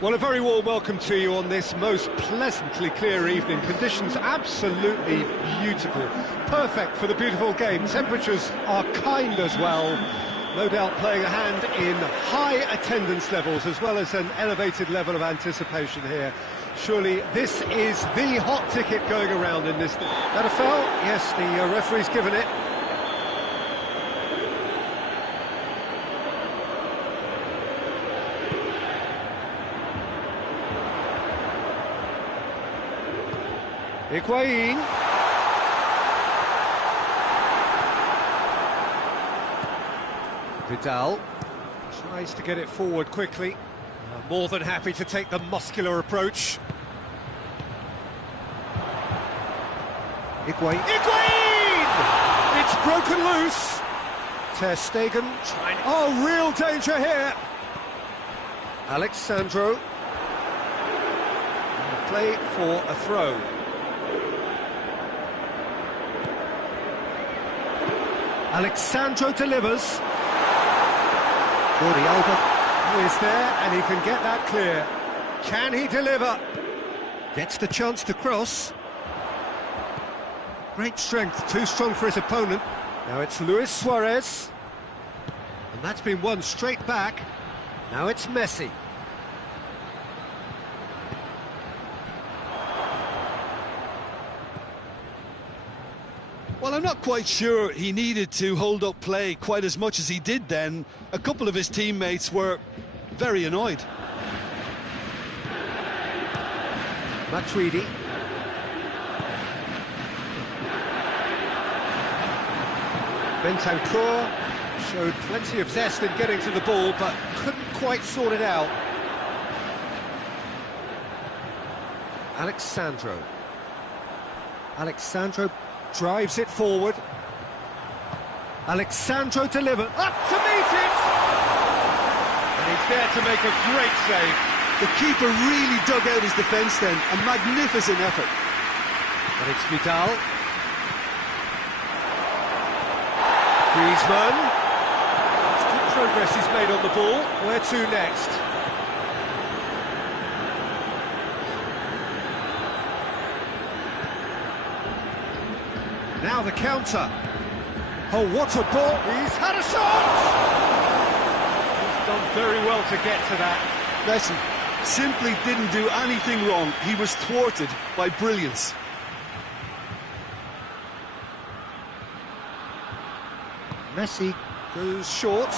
Well, a very warm welcome to you on this most pleasantly clear evening. Conditions absolutely beautiful. Perfect for the beautiful game. Temperatures are kind as well. No doubt playing a hand in high attendance levels as well as an elevated level of anticipation here. Surely this is the hot ticket going around in this. That a foul? Yes, the referee's given it. Higuain. Vidal tries to get it forward quickly. More than happy to take the muscular approach. Higuain. It's broken loose. Ter Stegen trying. Oh, real danger here. Alex Sandro. Play for a throw. Alex Sandro delivers. Jordi Alba is there and he can get that clear. Can he deliver? Gets the chance to cross. Great strength, too strong for his opponent. Now it's Luis Suarez. And that's been won straight back. Now it's Messi. Well, I'm not quite sure he needed to hold up play quite as much as he did then. A couple of his teammates were very annoyed. Matuidi. Bentancur showed plenty of zest in getting to the ball, but couldn't quite sort it out. Alex Sandro. Alex Sandro drives it forward. Alex Sandro delivers. Up to meet it! And he's there to make a great save. The keeper really dug out his defence then. A magnificent effort. And it's Vidal. Griezmann. It's good progress he's made on the ball. Where to next? Now the counter. Oh, what a ball. He's had a shot! He's done very well to get to that. Messi simply didn't do anything wrong. He was thwarted by brilliance. Messi goes short.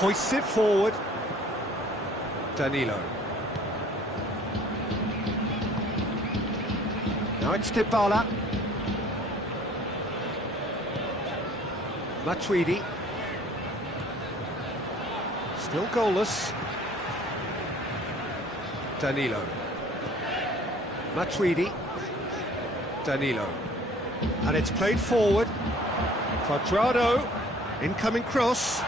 Hoists it forward. Danilo. Now it's Dybala. Matuidi. Still goalless. Danilo. Matuidi. Danilo. And it's played forward. Cuadrado. Incoming cross.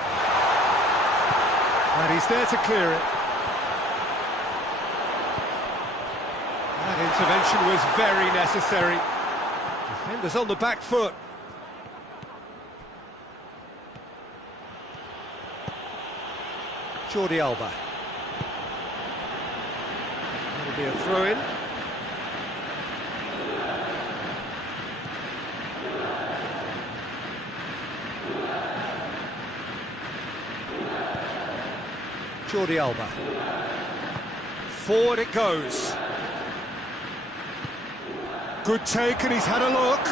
And he's there to clear it. That intervention was very necessary. Defenders on the back foot. Jordi Alba. That'll be a throw-in. Jordi Alba. Forward it goes. Good take, and he's had a look.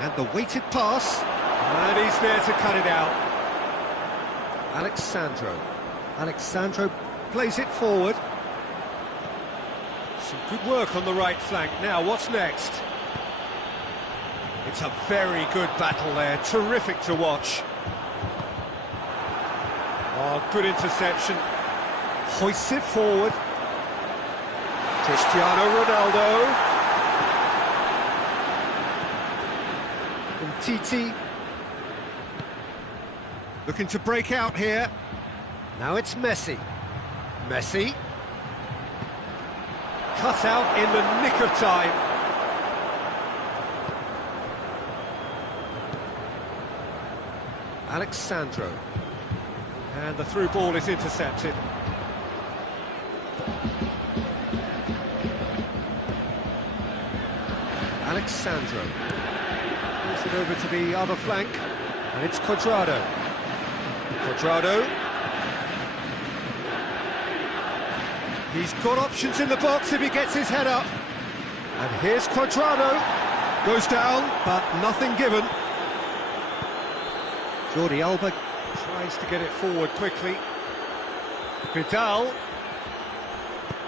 And the weighted pass. And he's there to cut it out. Alex Sandro. Alex Sandro plays it forward. Some good work on the right flank. Now, what's next? It's a very good battle there. Terrific to watch. Oh, good interception. Hoists it forward. Cristiano Ronaldo. And Titi. Looking to break out here. Now it's Messi. Messi. Cut out in the nick of time. Alex Sandro. And the through ball is intercepted. Alexandro. Pulls it over to the other flank. And it's Cuadrado. Cuadrado. He's got options in the box if he gets his head up. And here's Cuadrado. Goes down, but nothing given. Jordi Alba tries to get it forward quickly. Vidal.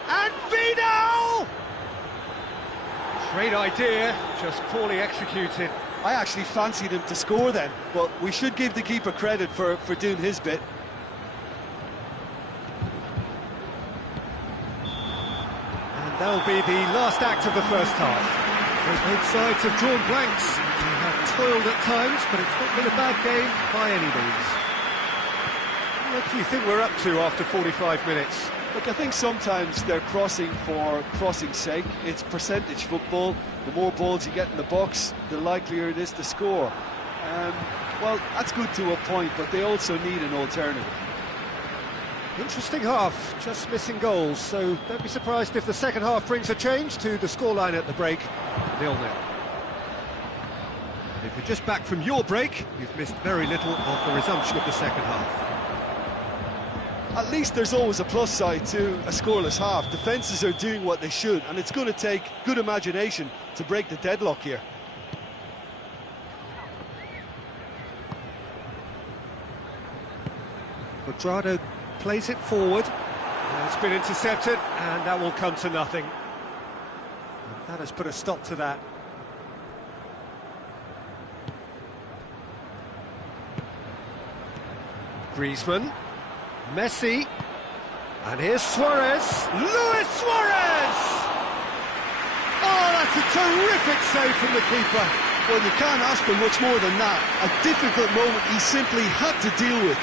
And Vidal! Great idea, just poorly executed. I actually fancied him to score then, but we should give the keeper credit for doing his bit. And that'll be the last act of the first half. Both sides have drawn blanks. They have toiled at times, but it's not been a bad game by any means. What do you think we're up to after 45 minutes? Look, I think sometimes they're crossing for crossing's sake. It's percentage football. The more balls you get in the box, the likelier it is to score. Well, that's good to a point, but they also need an alternative. Interesting half, just missing goals, so don't be surprised if the second half brings a change to the scoreline at the break, 0-0. If you're just back from your break, you've missed very little of the resumption of the second half. At least there's always a plus side to a scoreless half. Defences are doing what they should, and it's going to take good imagination to break the deadlock here. Cuadrado plays it forward. It's been intercepted, and that will come to nothing. And that has put a stop to that. Griezmann. Messi, and here's Suarez, Luis Suarez! Oh, that's a terrific save from the keeper. Well, you can't ask for much more than that. A difficult moment he simply had to deal with.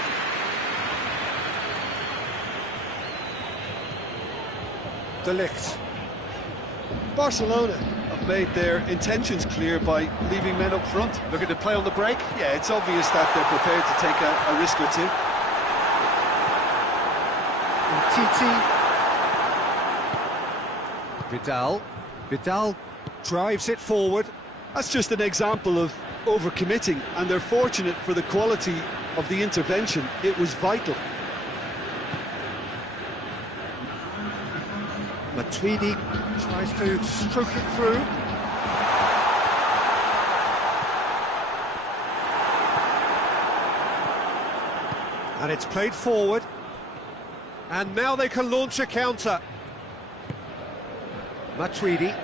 De Ligt. Barcelona have made their intentions clear by leaving men up front. Looking to play on the break? Yeah, it's obvious that they're prepared to take a risk or two. Titi. Vidal drives it forward. That's just an example of overcommitting, and they're fortunate for the quality of the intervention. It was vital. Matuidi tries to stroke it through. And it's played forward. And now they can launch a counter. Matuidi.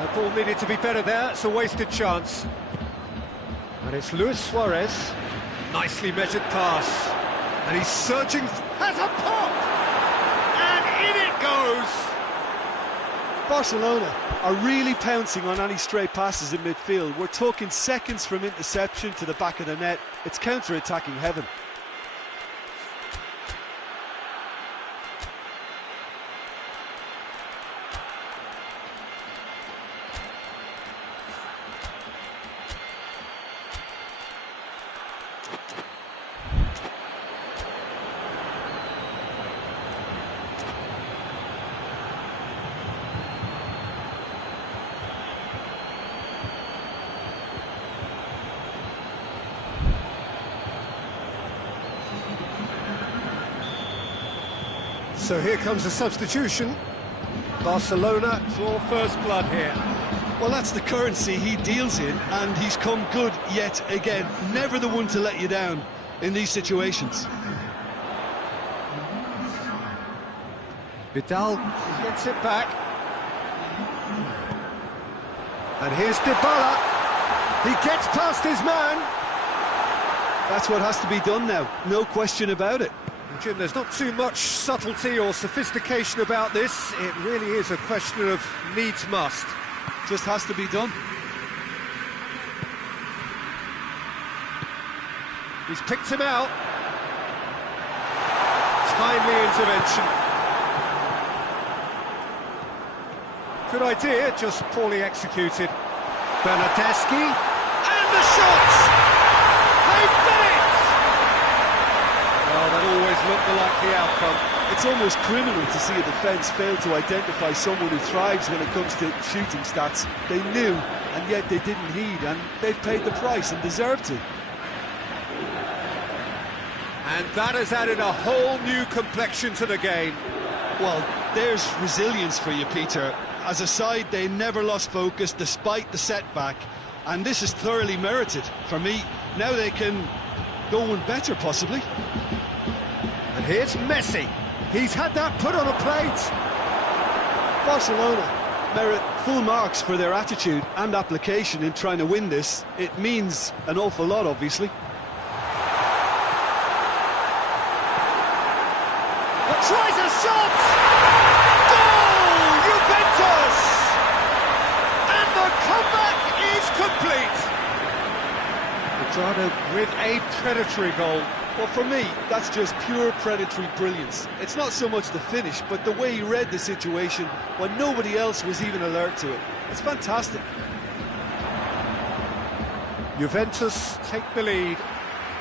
The ball needed to be better there, it's a wasted chance. And it's Luis Suarez. Nicely measured pass. And he's surging, has a pop! And in it goes! Barcelona are really pouncing on any stray passes in midfield. We're talking seconds from interception to the back of the net. It's counter-attacking heaven. So here comes a substitution. Barcelona draw first blood here. Well, that's the currency he deals in, and he's come good yet again. Never the one to let you down in these situations. Vidal gets it back. And here's Dybala. He gets past his man. That's what has to be done now, no question about it. Jim, there's not too much subtlety or sophistication about this. It really is a question of needs must. Just has to be done. He's picked him out. Timely intervention. Good idea, just poorly executed. Bernardeschi. And the shot! They've done it! it's almost criminal to see a defence fail to identify someone who thrives when it comes to shooting stats. They knew, and yet they didn't heed, and they've paid the price and deserve to. And that has added a whole new complexion to the game. Well, there's resilience for you, Peter. As a side, they never lost focus despite the setback, and this is thoroughly merited. For me, now they can go one better, possibly. And here's Messi. He's had that put on a plate. Barcelona merit full marks for their attitude and application in trying to win this. It means an awful lot, obviously. Tries a shot! Goal! Juventus! And the comeback is complete! Cuadrado with a predatory goal. Well, for me, that's just pure predatory brilliance. It's not so much the finish, but the way he read the situation when nobody else was even alert to it. It's fantastic. Juventus take the lead.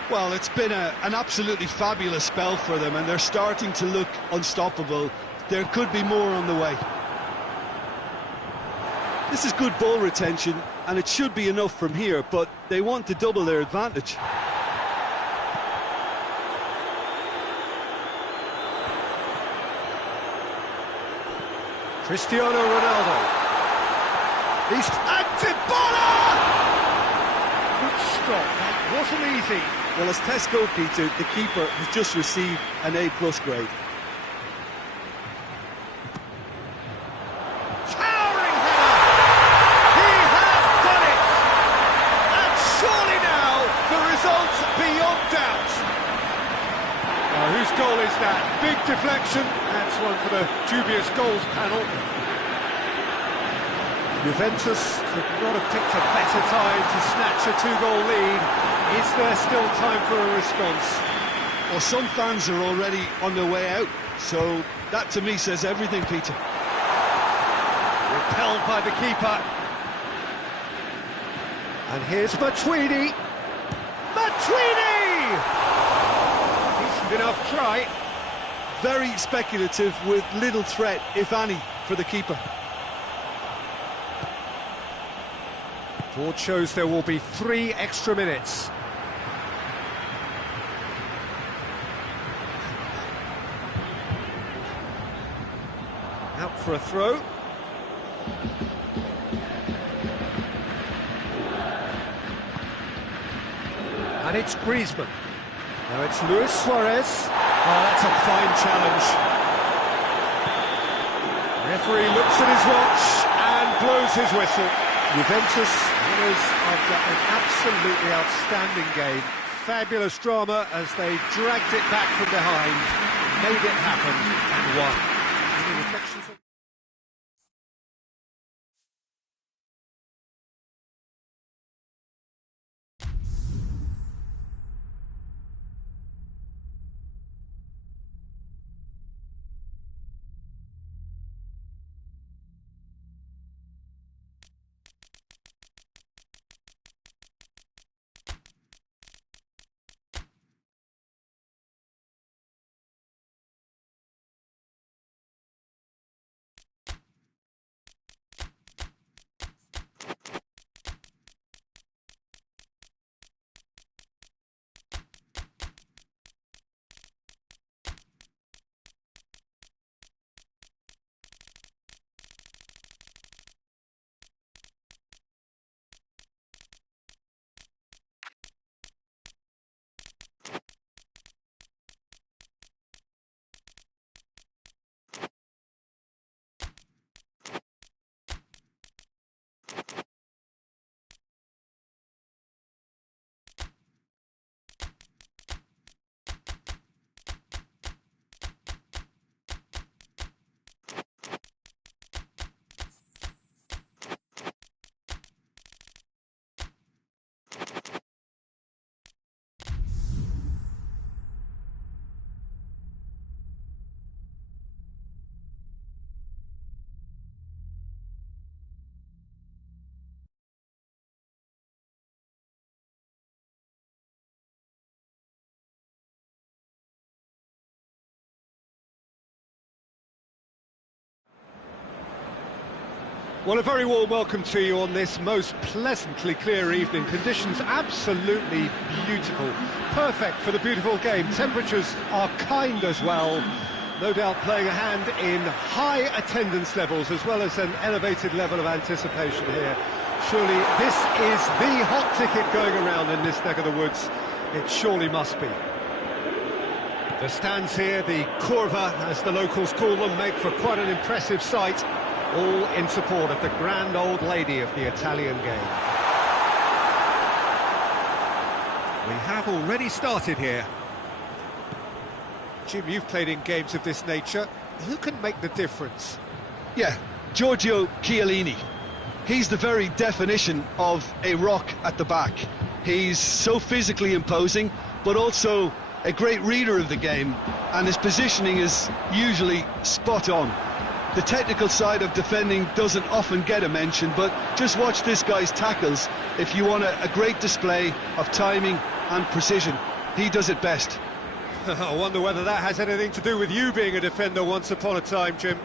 Well, it's been an absolutely fabulous spell for them, and they're starting to look unstoppable. There could be more on the way. This is good ball retention, and it should be enough from here, but they want to double their advantage. Cristiano Ronaldo. He's Dybala! Good stop, that wasn't easy. Well, as Tesco, Peter, the keeper has just received an A+ grade. Towering header! He has done it! And surely now, the result's beyond doubt. Whose goal is that? Big deflection. That's one for the dubious goals panel. Juventus could not have picked a better time to snatch a two-goal lead. Is there still time for a response? Well, some fans are already on their way out, so that to me says everything, Peter. Repelled by the keeper. And here's Matuidi. Matuidi! Decent enough try. Very speculative with little threat, if any, for the keeper. Board shows there will be 3 extra minutes. Out for a throw. And it's Griezmann. Now it's Luis Suarez. Oh, that's a fine challenge. Referee looks at his watch and blows his whistle. Juventus winners after an absolutely outstanding game. Fabulous drama as they dragged it back from behind, made it happen and won. Any reflections on Well, a very warm welcome to you on this most pleasantly clear evening. Conditions absolutely beautiful. Perfect for the beautiful game. Temperatures are kind as well. No doubt playing a hand in high attendance levels as well as an elevated level of anticipation here. Surely this is the hot ticket going around in this neck of the woods. It surely must be. The stands here, the curva as the locals call them, make for quite an impressive sight. All in support of the grand old lady of the Italian game. We have already started here. Jim, you've played in games of this nature. Who can make the difference? Yeah, Giorgio Chiellini. He's the very definition of a rock at the back. He's so physically imposing, but also a great reader of the game, and his positioning is usually spot on. The technical side of defending doesn't often get a mention, but just watch this guy's tackles if you want a great display of timing and precision. He does it best. I wonder whether that has anything to do with you being a defender once upon a time, Jim.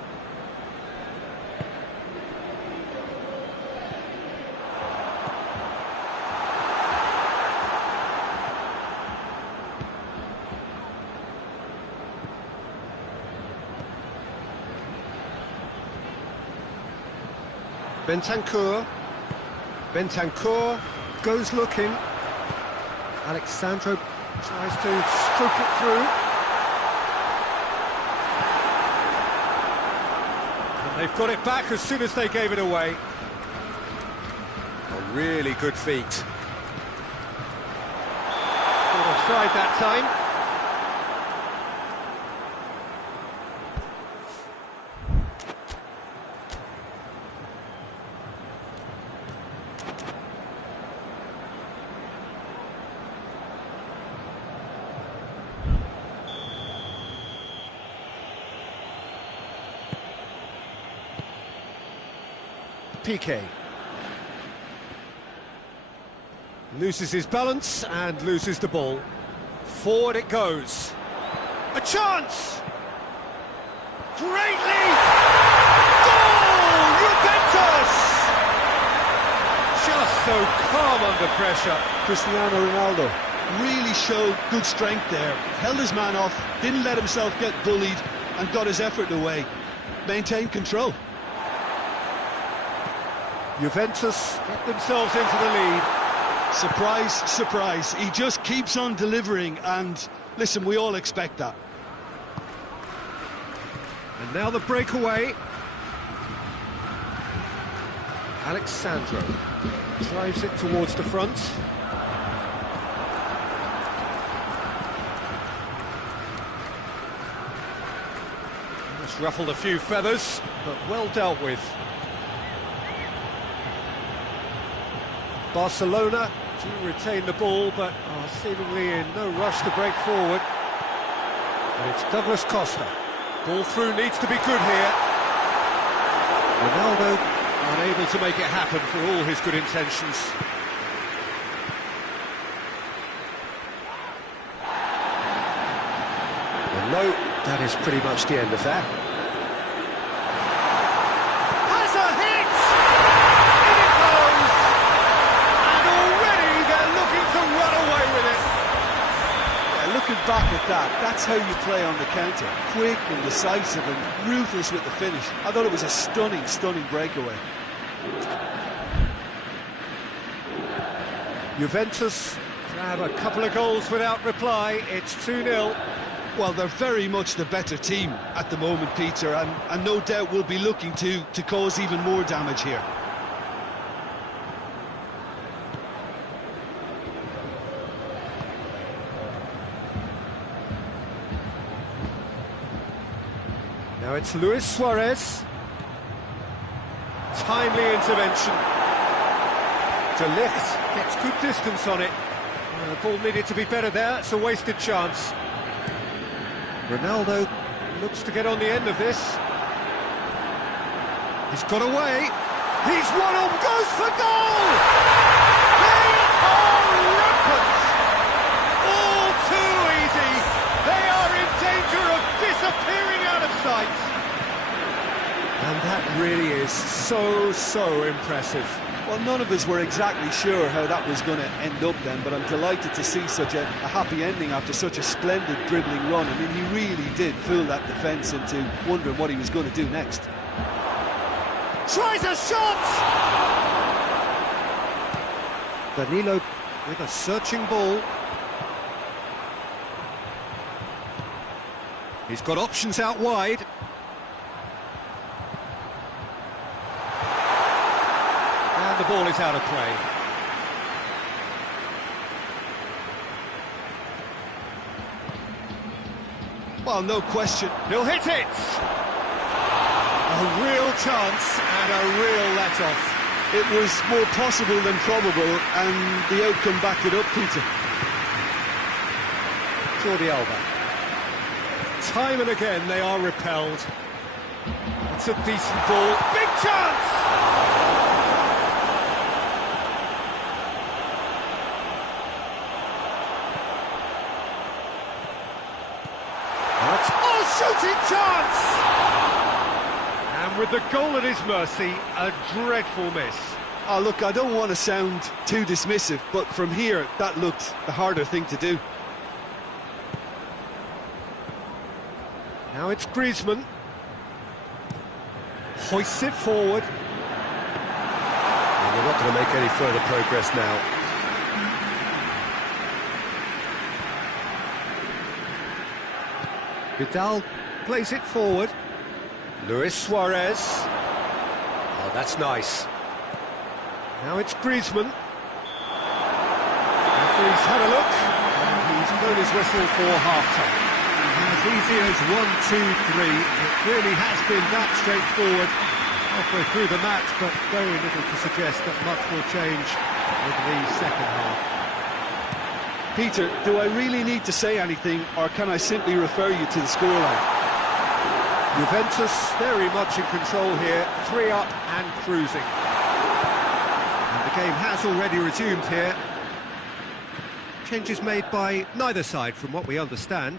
Bentancur goes looking. Alex Sandro tries to stroke it through. And they've got it back as soon as they gave it away. A really good feat. Caught offside that time. Piqué loses his balance and loses the ball. Forward it goes. A chance! Great lead! Goal! Juventus! Just so calm under pressure. Cristiano Ronaldo really showed good strength there. Held his man off, didn't let himself get bullied, and got his effort away. Maintained control. Juventus get themselves into the lead. Surprise, surprise. He just keeps on delivering, and listen, we all expect that. And now the breakaway. Alex Sandro drives it towards the front. It's ruffled a few feathers, but well dealt with. Barcelona do retain the ball, but are seemingly in no rush to break forward. And it's Douglas Costa. Ball through needs to be good here. Ronaldo unable to make it happen for all his good intentions. Well, no, that is pretty much the end of that. Looking back at that, that's how you play on the counter. Quick and decisive and ruthless with the finish. I thought it was a stunning, stunning breakaway. Juventus grab a couple of goals without reply. It's 2-0. Well, they're very much the better team at the moment, Peter, and no doubt will be looking to cause even more damage here. Now it's Luis Suarez. Timely intervention. De Ligt gets good distance on it. The ball needed to be better there. It's a wasted chance. Ronaldo looks to get on the end of this. He's got away. He's one on, goes for goal! They are rampant! All too easy. They are in danger of disappearing out of sight. And that really is so impressive. Well, none of us were exactly sure how that was going to end up then, but I'm delighted to see such a happy ending after such a splendid dribbling run. I mean, he really did fool that defence into wondering what he was going to do next. Tries a shot! Danilo with a searching ball. He's got options out wide. And the ball is out of play. Well, no question. He'll hit it! A real chance and a real let-off. It was more possible than probable, and the outcome backed it up, Peter. Jordi Alba. Time and again they are repelled. It's a decent ball. Big chance! Shooting chance! And with the goal at his mercy, a dreadful miss. Oh, look, I don't want to sound too dismissive, but from here, that looked the harder thing to do. Now it's Griezmann. Hoists it forward. And they're not going to make any further progress now. Vidal plays it forward. Luis Suarez. Oh, that's nice. Now it's Griezmann. Referee's had a look, and he's blown his whistle for half-time. As easy as 1, 2, 3. It really has been that straightforward halfway through the match, but very little to suggest that much will change in the second half. Peter, do I really need to say anything, or can I simply refer you to the scoreline? Juventus very much in control here, 3 up and cruising. And the game has already resumed here. Changes made by neither side from what we understand.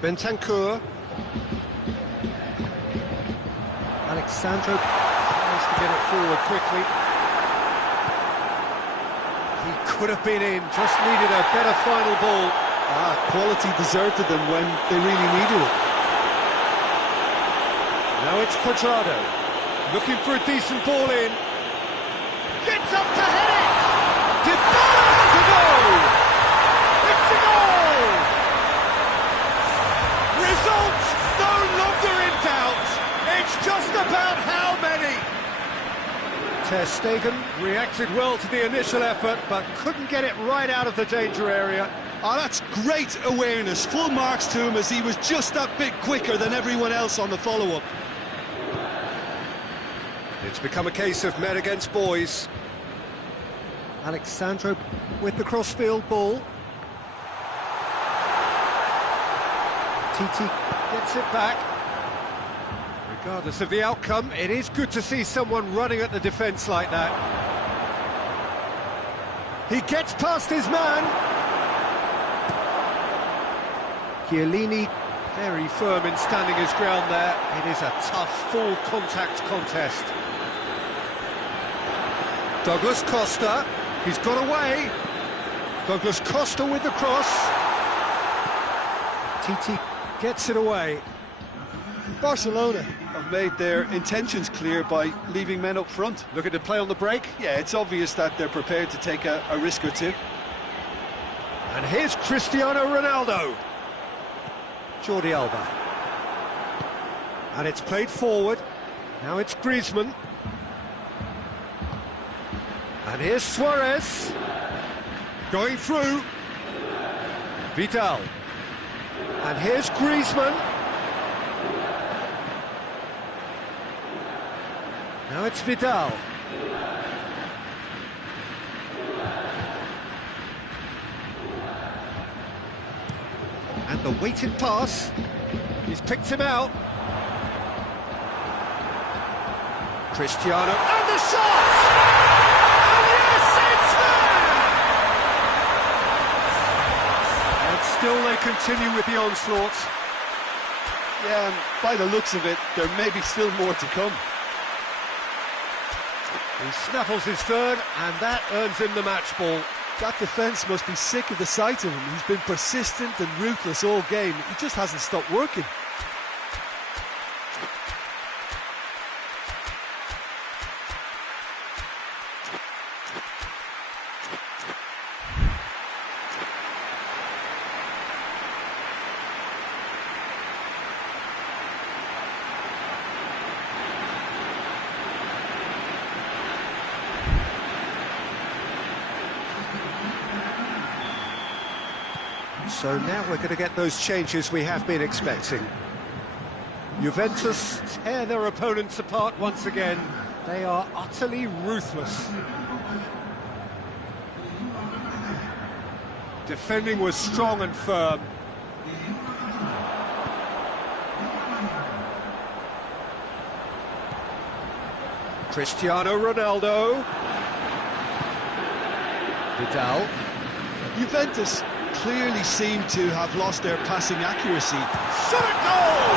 Bentancur. Alexandro tries to get it forward quickly. He could have been in, just needed a better final ball. Quality deserted them when they really needed it. Now it's Cuadrado, looking for a decent ball in. Gets up to head it! Dybala has a goal! It's a goal! Result no longer in doubt. It's just about how many. Ter Stegen reacted well to the initial effort, but couldn't get it right out of the danger area. Oh, that's great awareness. Full marks to him, as he was just that bit quicker than everyone else on the follow-up. It's become a case of men against boys. Alexandro with the crossfield ball. Titi gets it back. Regardless of the outcome, it is good to see someone running at the defence like that. He gets past his man. Chiellini very firm in standing his ground there. It is a tough, full contact contest. Douglas Costa, he's got away. Douglas Costa with the cross. Titi gets it away. Barcelona have made their intentions clear by leaving men up front. Looking to play on the break. Yeah, it's obvious that they're prepared to take a risk or two. And here's Cristiano Ronaldo. Jordi Alba. And it's played forward. Now it's Griezmann. And here's Suarez. Going through. Vidal. And here's Griezmann. Now it's Vidal. And the weighted pass. He's picked him out. Cristiano. And the shot! And yes, it's there! And still they continue with the onslaught. Yeah, and by the looks of it, there may be still more to come. He snaffles his third, and that earns him the match ball. That defence must be sick of the sight of him. He's been persistent and ruthless all game. He just hasn't stopped working. So now we're going to get those changes we have been expecting. Juventus tear their opponents apart once again. They are utterly ruthless. Defending was strong and firm. Cristiano Ronaldo. Vidal. Juventus clearly seem to have lost their passing accuracy. Shot at goal!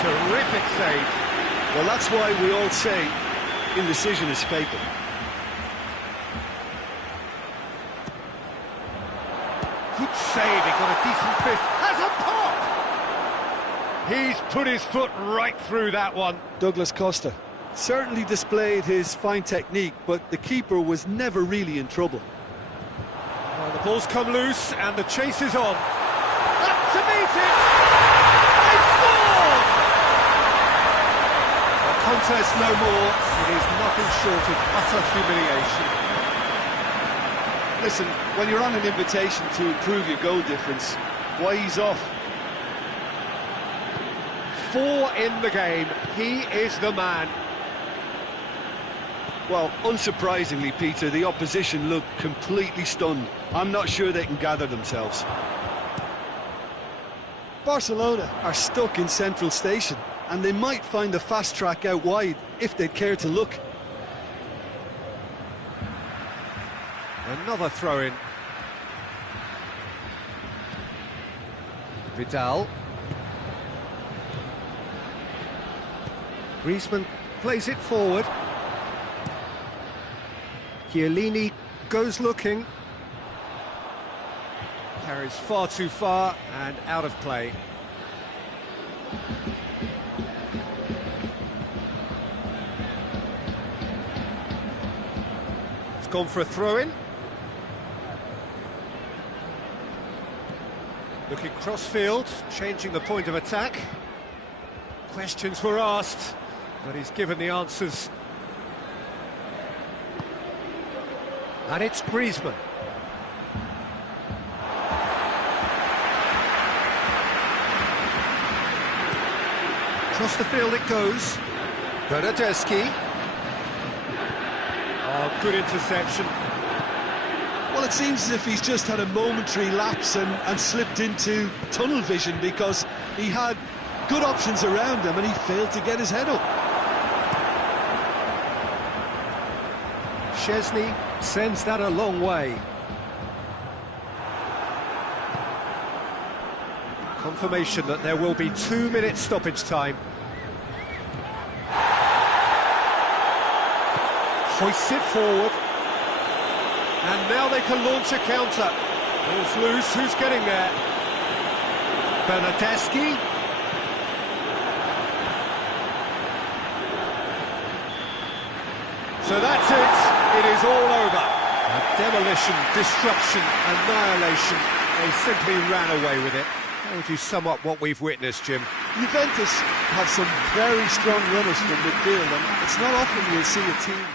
Terrific save. Well, that's why we all say indecision is fatal. Good save, he got a decent fist. Has a pop! He's put his foot right through that one. Douglas Costa certainly displayed his fine technique, but the keeper was never really in trouble. Well, the ball's come loose and the chase is on. Up to meet it! They scored! A contest no more. It is nothing short of utter humiliation. Listen, when you're on an invitation to improve your goal difference, why ease off? 4 in the game. He is the man. Well, unsurprisingly, Peter, the opposition look completely stunned. I'm not sure they can gather themselves. Barcelona are stuck in Central Station, and they might find a fast track out wide if they'd care to look. Another throw-in. Vidal. Griezmann plays it forward. Chiellini goes looking. Carries far too far and out of play. It's gone for a throw-in. Looking cross-field, changing the point of attack. Questions were asked, but he's given the answers. And it's Griezmann. Across the field it goes. Bernardeschi. Oh, good interception. Well, it seems as if he's just had a momentary lapse and slipped into tunnel vision, because he had good options around him and he failed to get his head up. Szczesny sends that a long way. Confirmation that there will be 2 minutes stoppage time. Hoists it forward. And now they can launch a counter. Ball's loose, who's getting there? Bernardeschi. So that's it. It is all over. A demolition, destruction, annihilation. They simply ran away with it. How would you sum up what we've witnessed, Jim? Juventus have some very strong runners from midfield, and it's not often you'll see a team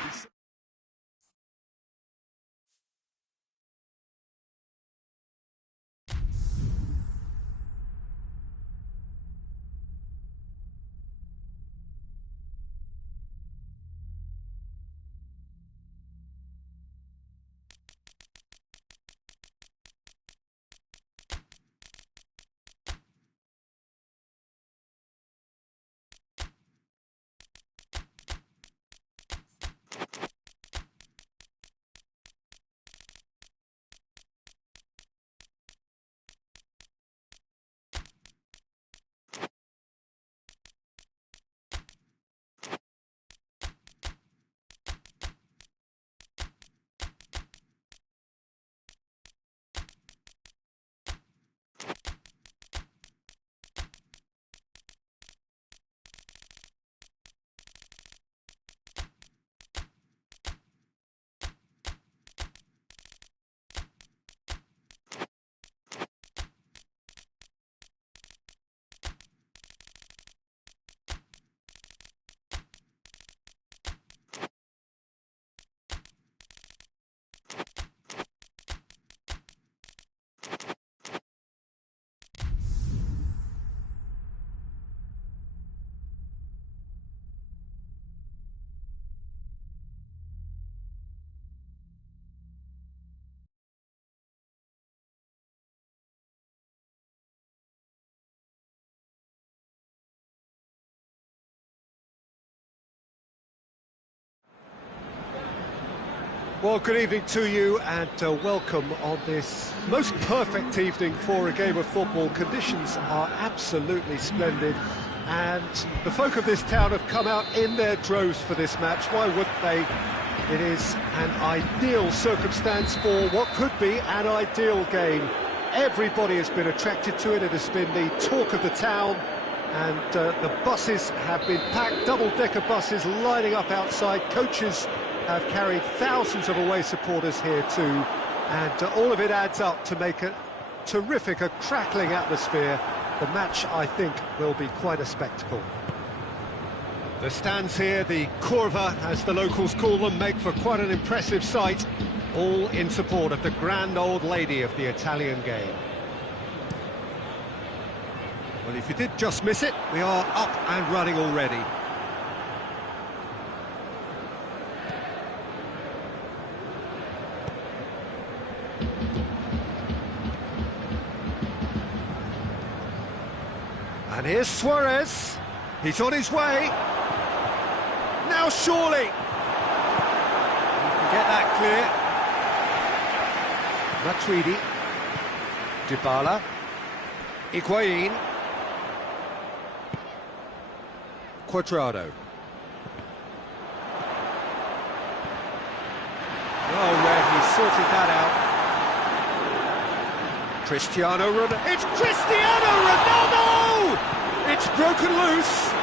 Well, good evening to you and welcome on this most perfect evening for a game of football. Conditions are absolutely splendid and the folk of this town have come out in their droves for this match. Why wouldn't they? It is an ideal circumstance for what could be an ideal game. Everybody has been attracted to it. It has been the talk of the town, and the buses have been packed, double-decker buses lining up outside. Coaches have carried thousands of away supporters here too, and all of it adds up to make a terrific, a crackling atmosphere. The match, I think, will be quite a spectacle. The stands here, the Curva, as the locals call them, make for quite an impressive sight, all in support of the grand old lady of the Italian game. Well, if you did just miss it, we are up and running already. And here's Suarez. He's on his way. Now surely. You can get that clear. Matuidi. Dybala. Higuain. Cuadrado. Oh, where he sorted that out. Cristiano Ronaldo. It's Cristiano Ronaldo! It's broken loose.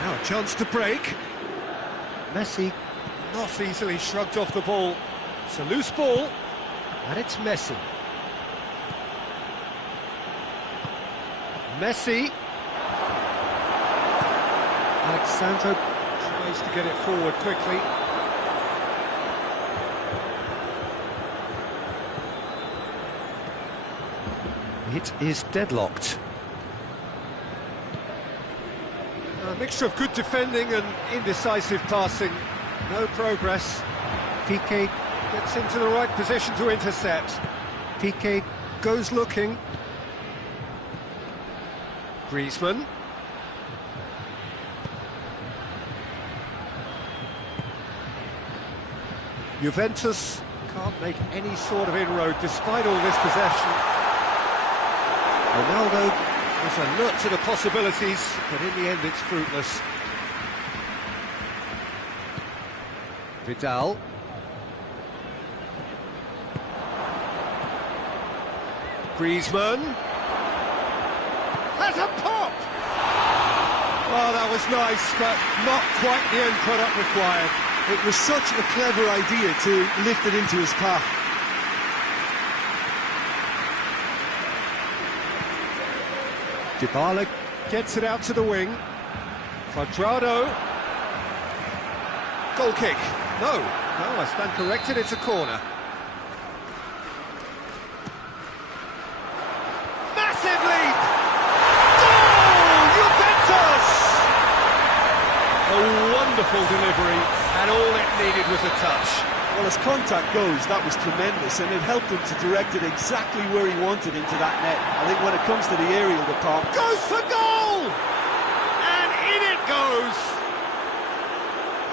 Now a chance to break. Messi not easily shrugged off the ball. It's a loose ball, and it's Messi. Messi. Alexandro tries to get it forward quickly. It is deadlocked. A mixture of good defending and indecisive passing. No progress. Piqué gets into the right position to intercept. Piqué goes looking. Griezmann. Juventus can't make any sort of inroad despite all this possession. Ronaldo is alert to the possibilities, but in the end it's fruitless. Vidal. Griezmann. Has a pop! Oh, that was nice, but not quite the end product required. It was such a clever idea to lift it into his path. Dybala gets it out to the wing. Cuadrado. Goal kick. No, I stand corrected, it's a corner. Massive leap! Goal! Juventus! A wonderful delivery, and all it needed was a touch. Well, as contact goes, that was tremendous, and it helped him to direct it exactly where he wanted into that net. I think when it comes to the aerial department... Goes for goal! And in it goes!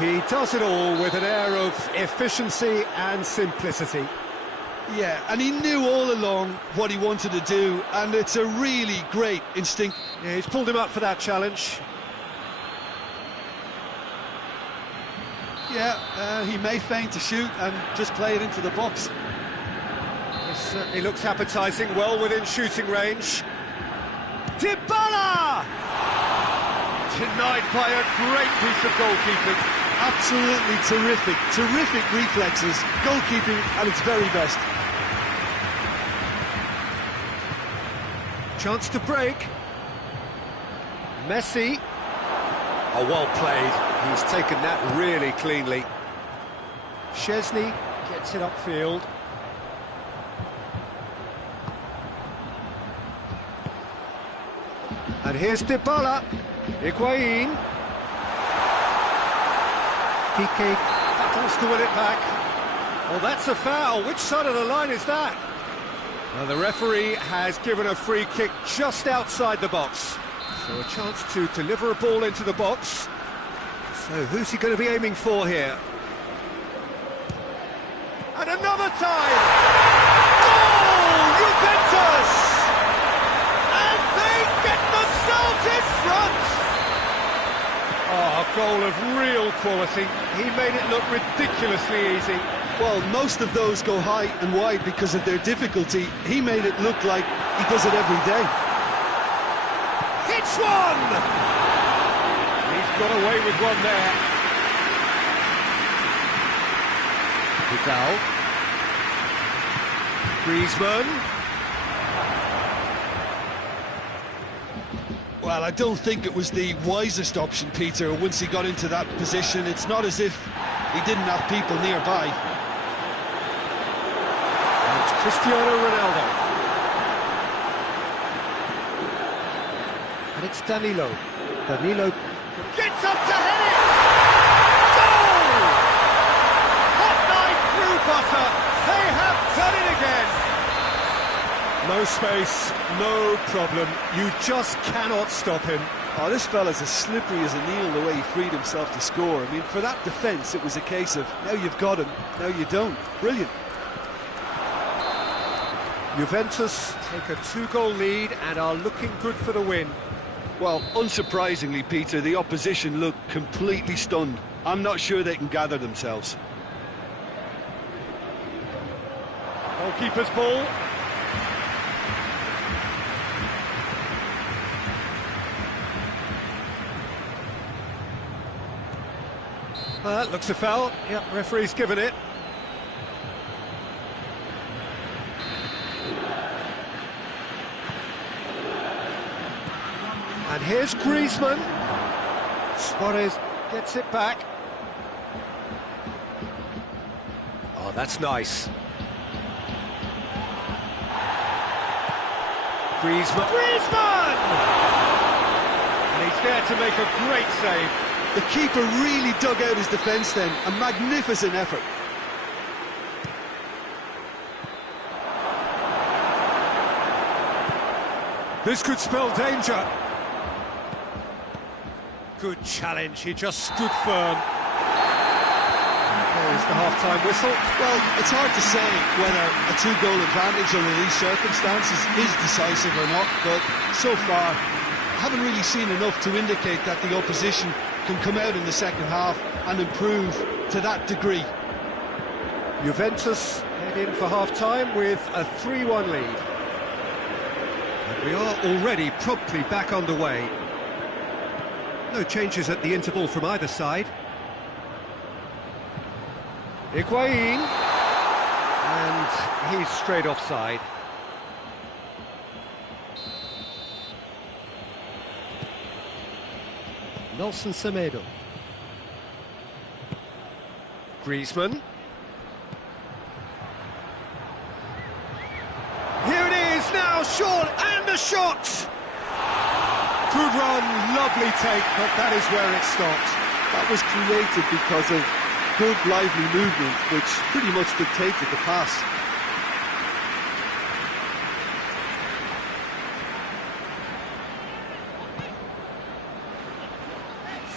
He does it all with an air of efficiency and simplicity. Yeah, and he knew all along what he wanted to do, and it's a really great instinct. Yeah, he's pulled him up for that challenge. Yeah, he may feign to shoot and just play it into the box. It certainly looks appetising, well within shooting range. Dybala! Denied by a great piece of goalkeeping. Absolutely terrific reflexes, goalkeeping at its very best. Chance to break. Messi. Oh, well played. He's taken that really cleanly. Szczesny gets it upfield. And here's Dybala. Higuain. Piqué battles to win it back. Well, that's a foul. Which side of the line is that? Well, the referee has given a free kick just outside the box. So a chance to deliver a ball into the box. So who's he going to be aiming for here? And another time! Goal! Juventus! And they get themselves in front! Oh, a goal of real quality. He made it look ridiculously easy. Well, most of those go high and wide because of their difficulty. He made it look like he does it every day. Hits one! He's got away with one there. Vidal. Griezmann. Well, I don't think it was the wisest option, Peter, once he got into that position. It's not as if he didn't have people nearby. And it's Cristiano Ronaldo. And it's Danilo. Danilo gets up to head it! Goal! Hot knife through butter. They have done it again. No space, no problem. You just cannot stop him. Oh, this fella's as slippery as a needle the way he freed himself to score. I mean, for that defence, it was a case of, now you've got him, now you don't. Brilliant. Juventus take a 2-goal lead and are looking good for the win. Well, unsurprisingly, Peter, the opposition look completely stunned. I'm not sure they can gather themselves. Goalkeeper's ball. That looks a foul. Yep, referee's given it. And here's Griezmann. Suarez gets it back. Oh, that's nice. Griezmann! Griezmann! And he's there to make a great save. The keeper really dug out his defence then. A magnificent effort. This could spell danger. Good challenge, he just stood firm. There's the half-time whistle. Well, it's hard to say whether a 2-goal advantage under these circumstances is decisive or not, but so far, I haven't really seen enough to indicate that the opposition can come out in the second half and improve to that degree. Juventus head in for half-time with a 3-1 lead. And we are already promptly back underway. No changes at the interval from either side. Higuain. And he's straight offside. Nelson Semedo. Griezmann. Here it is now, short, and a shot! Good run, lovely take, but that is where it stopped. That was created because of good, lively movement, which pretty much dictated the pass.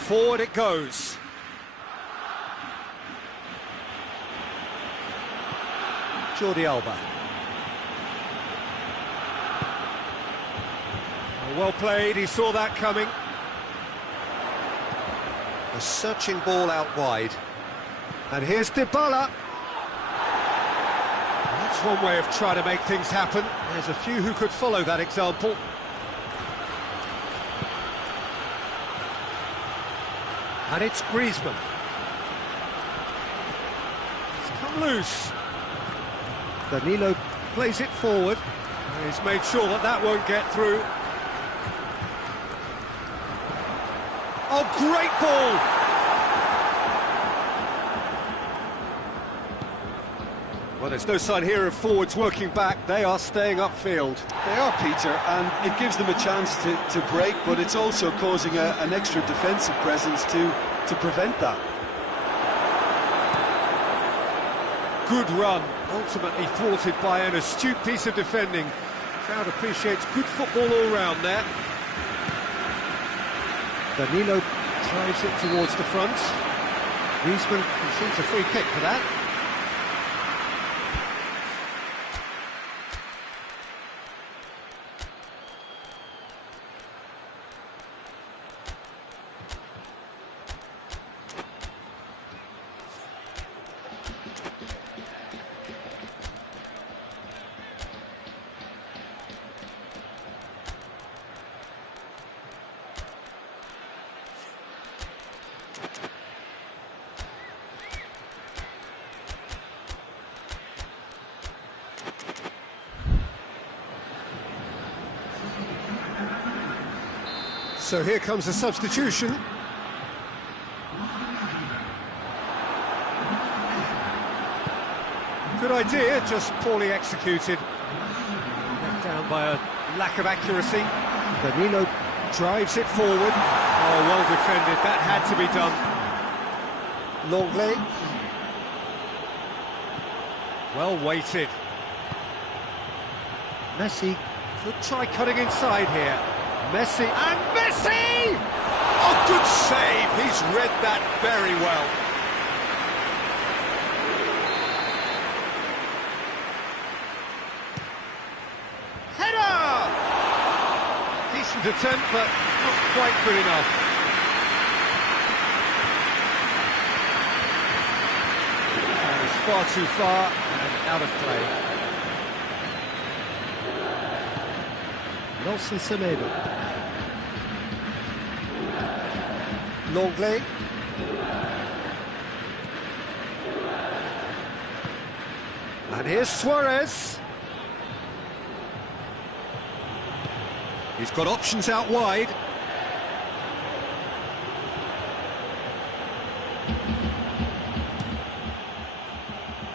Forward it goes. Jordi Alba. Well played, he saw that coming. A searching ball out wide. And here's Dybala. That's one way of trying to make things happen. There's a few who could follow that example. And it's Griezmann. It's come loose. Danilo plays it forward. He's made sure that that won't get through. Oh, great ball! Well, there's no sign here of forwards working back. They are staying upfield. They are, Peter, and it gives them a chance to break, but it's also causing an extra defensive presence to prevent that. Good run, ultimately thwarted by an astute piece of defending. Crowd appreciates good football all round there. Danilo drives it towards the front. Griezmann concedes a free kick for that. So here comes a substitution. Good idea, just poorly executed. Let down by a lack of accuracy. Danilo drives it forward. Oh, well defended, that had to be done. Lenglet. Well weighted. Messi could try cutting inside here. Messi, and Messi! Oh, good save, he's read that very well. Header! Decent attempt, but not quite good enough. That is far too far and out of play. Nelson Semedo. Lenglet. And here's Suarez. He's got options out wide.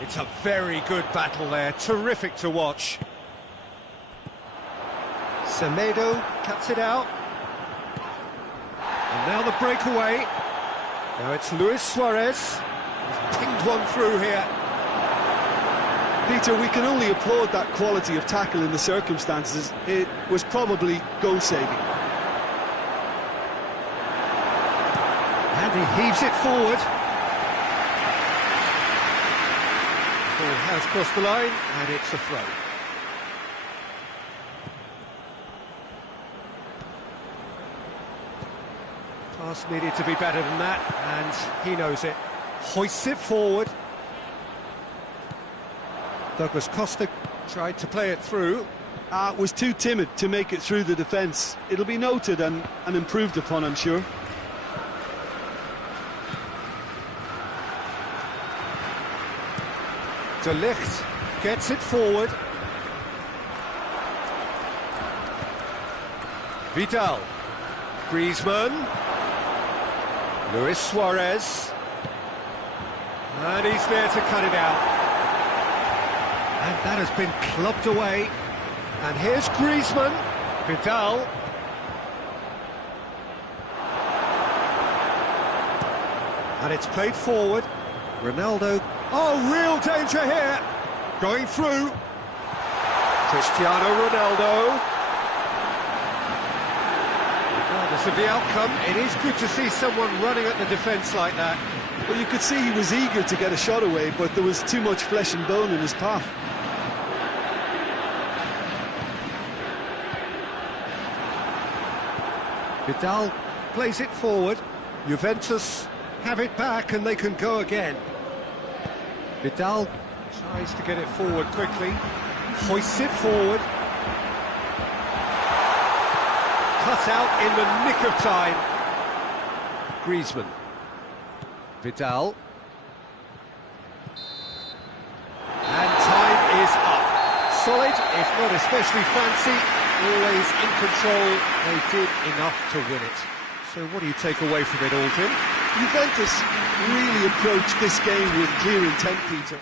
It's a very good battle there, terrific to watch. Semedo cuts it out. And now the breakaway. Now it's Luis Suarez. He's pinged one through here. Peter, we can only applaud that quality of tackle in the circumstances. It was probably goal-saving. And he heaves it forward. Ball has crossed the line, and it's a throw. Pass needed to be better than that, and he knows it. Hoists it forward. Douglas Costa tried to play it through. Was too timid to make it through the defence. It'll be noted and improved upon, I'm sure. De Ligt gets it forward. Vidal. Griezmann. Luis Suarez. And he's there to cut it out. And that has been clubbed away. And here's Griezmann. Vidal. And it's played forward. Ronaldo. Oh, real danger here. Going through. Cristiano Ronaldo. Regardless of the outcome, it is good to see someone running at the defence like that. Well, you could see he was eager to get a shot away, but there was too much flesh and bone in his path. Vidal plays it forward. Juventus have it back and they can go again. Vidal tries to get it forward quickly. Hoists it forward. Cut out in the nick of time. Griezmann. Vidal. And time is up. Solid, if not especially fancy, always in control. They did enough to win it. So what do you take away from it all, Jim? Juventus really approached this game with clear intent, Peter.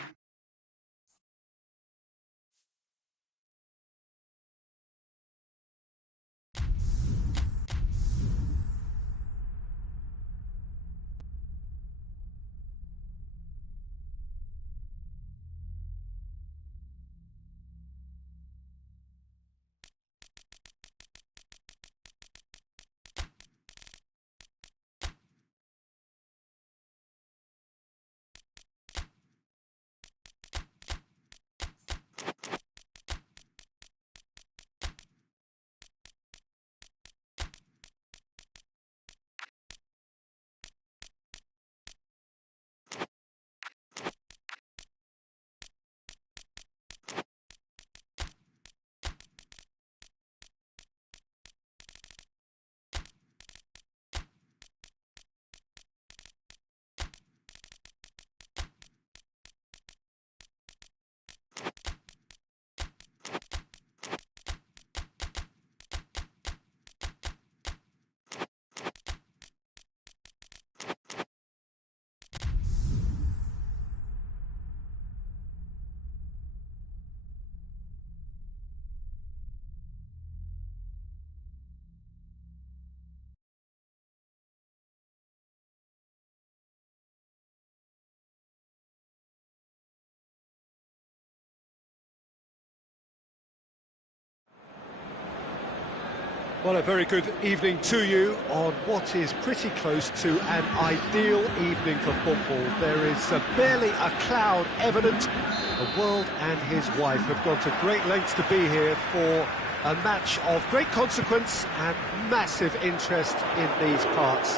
Well, a very good evening to you on what is pretty close to an ideal evening for football. There is barely a cloud evident. The world and his wife have gone to great lengths to be here for a match of great consequence and massive interest in these parts.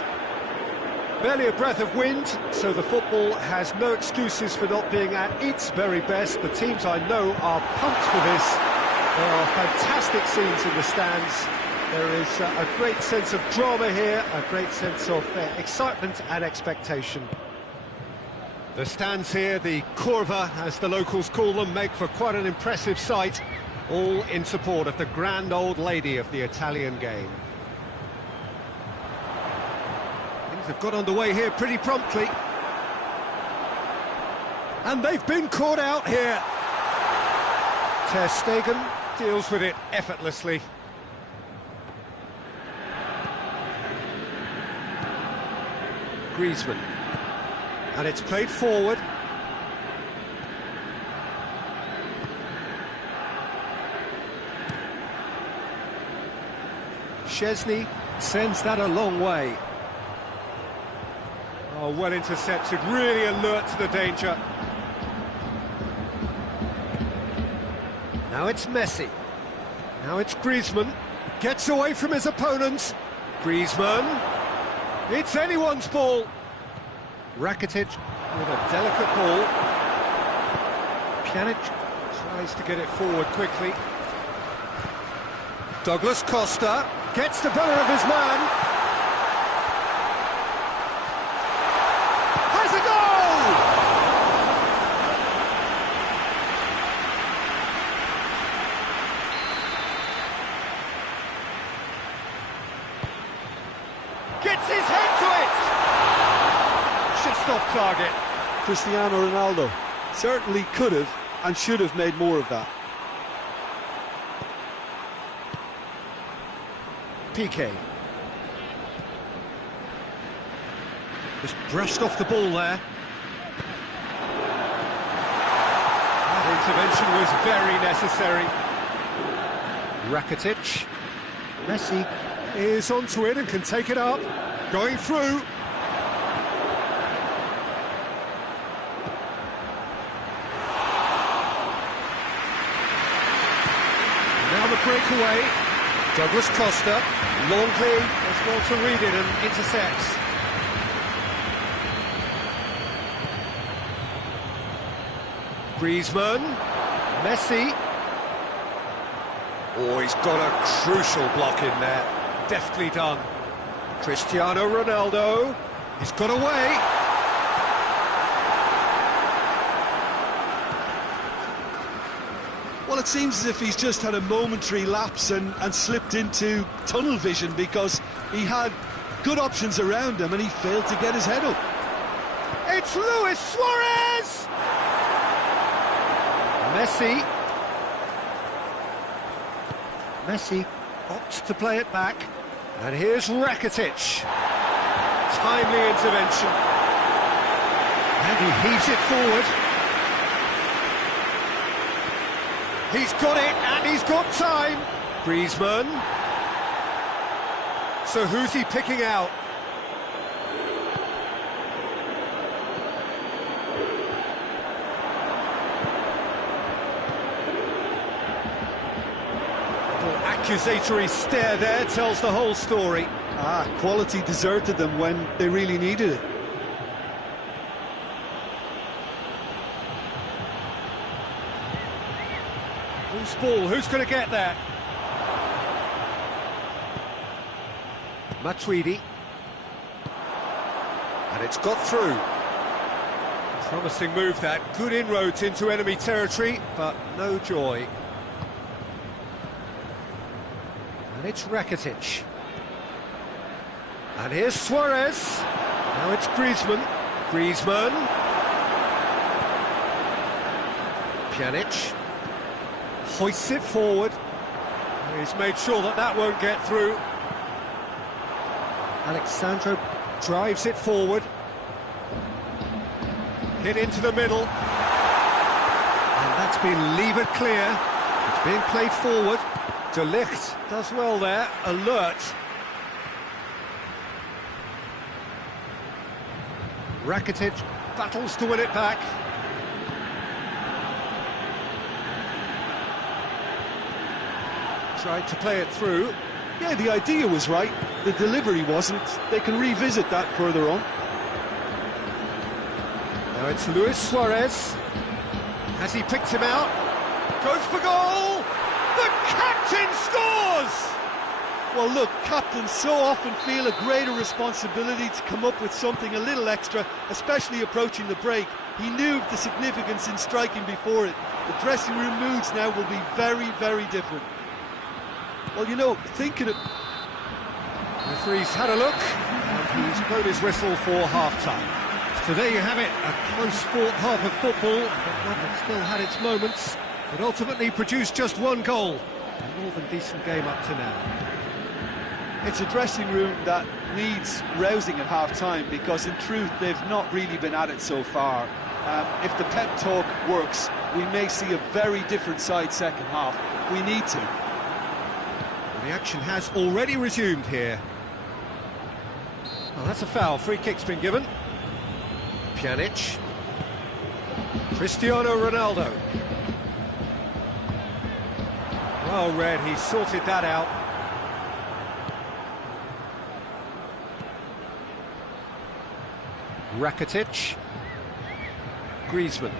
Barely a breath of wind, so the football has no excuses for not being at its very best. The teams I know are pumped for this. There are fantastic scenes in the stands. There is a great sense of drama here, a great sense of excitement and expectation. The stands here, the Curva, as the locals call them, make for quite an impressive sight, all in support of the grand old lady of the Italian game. Things have got underway here pretty promptly. And they've been caught out here. Ter Stegen deals with it effortlessly. Griezmann, and it's played forward. Szczesny sends that a long way. Oh, well intercepted, really alert to the danger. Now it's Messi. Now it's Griezmann. Gets away from his opponents. Griezmann. It's anyone's ball. Rakitic with a delicate ball. Pjanic tries to get it forward quickly. Douglas Costa gets the better of his man. Has a goal! Gets his head to it! Just off target. Cristiano Ronaldo certainly could have and should have made more of that. Piqué. Just brushed off the ball there. That intervention was very necessary. Rakitic. Messi is onto it and can take it up. Going through. Now the breakaway. Douglas Costa. Longley as well to read it and intercepts. Griezmann. Messi. Oh, he's got a crucial block in there. Deftly done. Cristiano Ronaldo. He's got away. Well, it seems as if he's just had a momentary lapse and slipped into tunnel vision, because he had good options around him and he failed to get his head up. It's Luis Suarez! Messi. Messi opts to play it back. And here's Rakitic. Timely intervention. And he heaves it forward. He's got it, and he's got time. Griezmann. So who's he picking out? Accusatory stare there tells the whole story. Quality deserted them when they really needed it. Who's ball? Who's going to get that? Matuidi. And it's got through. Promising move that. Good inroads into enemy territory, but no joy. And it's Rakitic. And here's Suarez. Now it's Griezmann. Griezmann. Pjanic. Hoists it forward. He's made sure that that won't get through. Alexandro drives it forward. Hit into the middle. And that's been levered clear. It's being played forward. De Ligt does well there, alert. Rakitic battles to win it back. Tried to play it through. Yeah, the idea was right, the delivery wasn't. They can revisit that further on. Now it's Luis Suarez. Has he picked him out? Goes for goal! The captain scores! Well, look, captains so often feel a greater responsibility to come up with something a little extra, especially approaching the break. He knew the significance in striking before it. The dressing room moods now will be very, very different. Well, you know, thinking of... The referee's had a look, and he's blown his whistle for half-time. So there you have it, a close-fought half of football, but one that still had its moments, but ultimately produced just one goal. A more than decent game up to now. It's a dressing room that needs rousing at half-time, because in truth they've not really been at it so far. If the pep talk works, we may see a very different side second half. We need to. The action has already resumed here. Oh, that's a foul. Free kick's been given. Pjanic. Cristiano Ronaldo. Well read, he sorted that out. Rakitic. Griezmann.